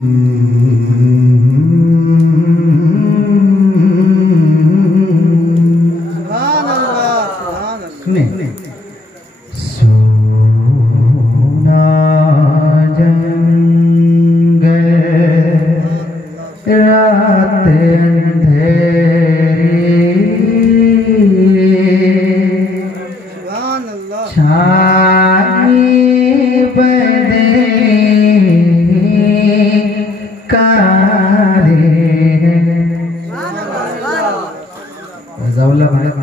सोना जंगल रात अंधेरी छाई बदली काले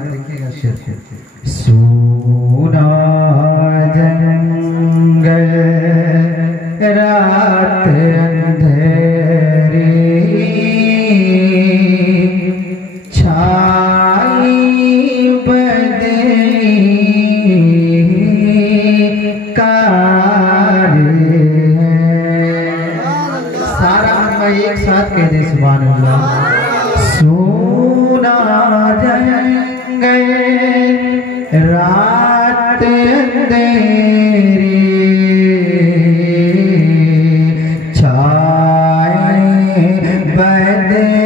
देखिएगा शेर सोना जंगल रात अंधेरी छाई बदली काले। सारा हम एक साथ कह दे सुभान अल्लाह। सोना जंगल रात अंधेरी छाए बदली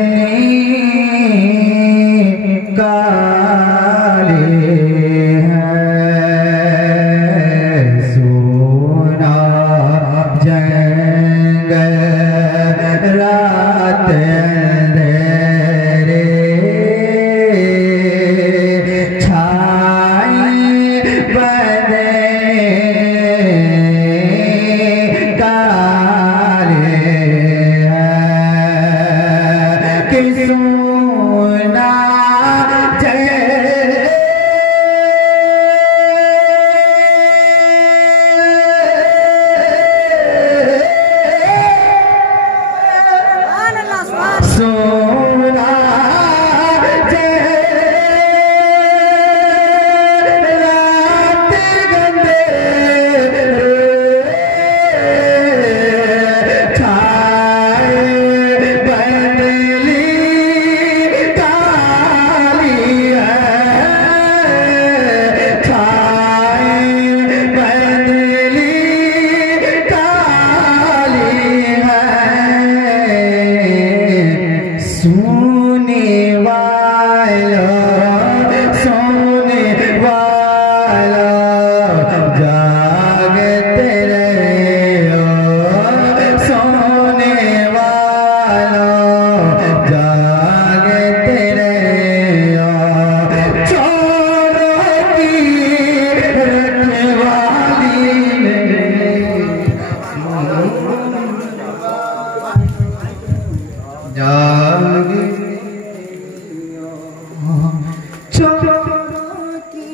काले हैं। सोना जंगल रात अंधेरी छाए बदली काले हैं। कि सोना सोना रात अंधेरी छाए बदली काली है। छाए बदली काली है। सोने वाला जागते रहो। सोने वाला जागते रहो। चोरों की रखवाली जागे चोरों की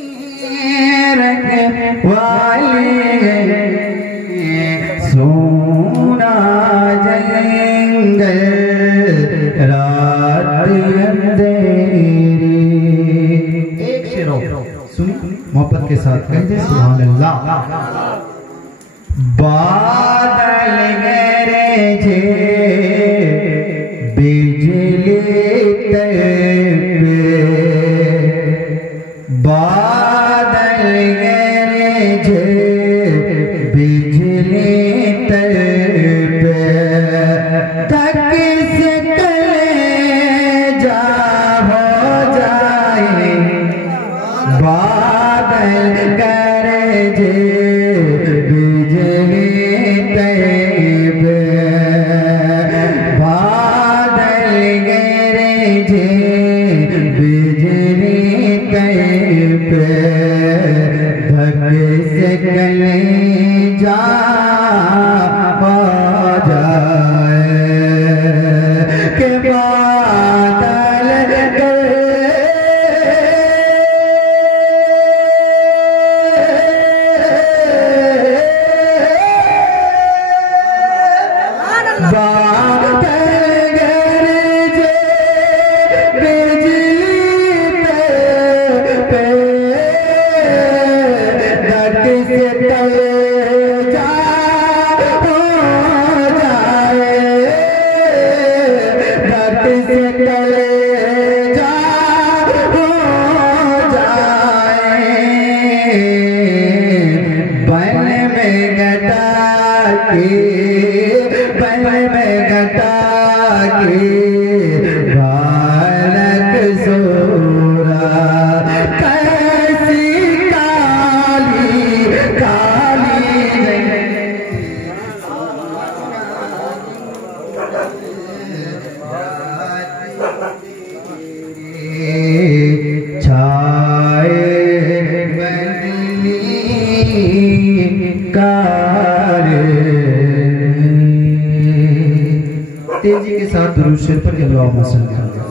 रखवाली। सोना जंगल रात अंधेरी। एक शेरो सुनी मोहब्बत के साथ कहिए सुभान अल्लाह। बादल गरजे बिजली तड़पे। बादल गरजे बिजली तड़पे। थक से कलेजा हो जाए। बादल गरजे बिजली तड़पे। बादल गरजे बिजली तड़पे। धक से कलेजा हो जाए। के बादल बन में घटा के बालक सोरा कैसी काली काली छाए तेजी के साथ दुरूद शरीफ पर जलवा मौसम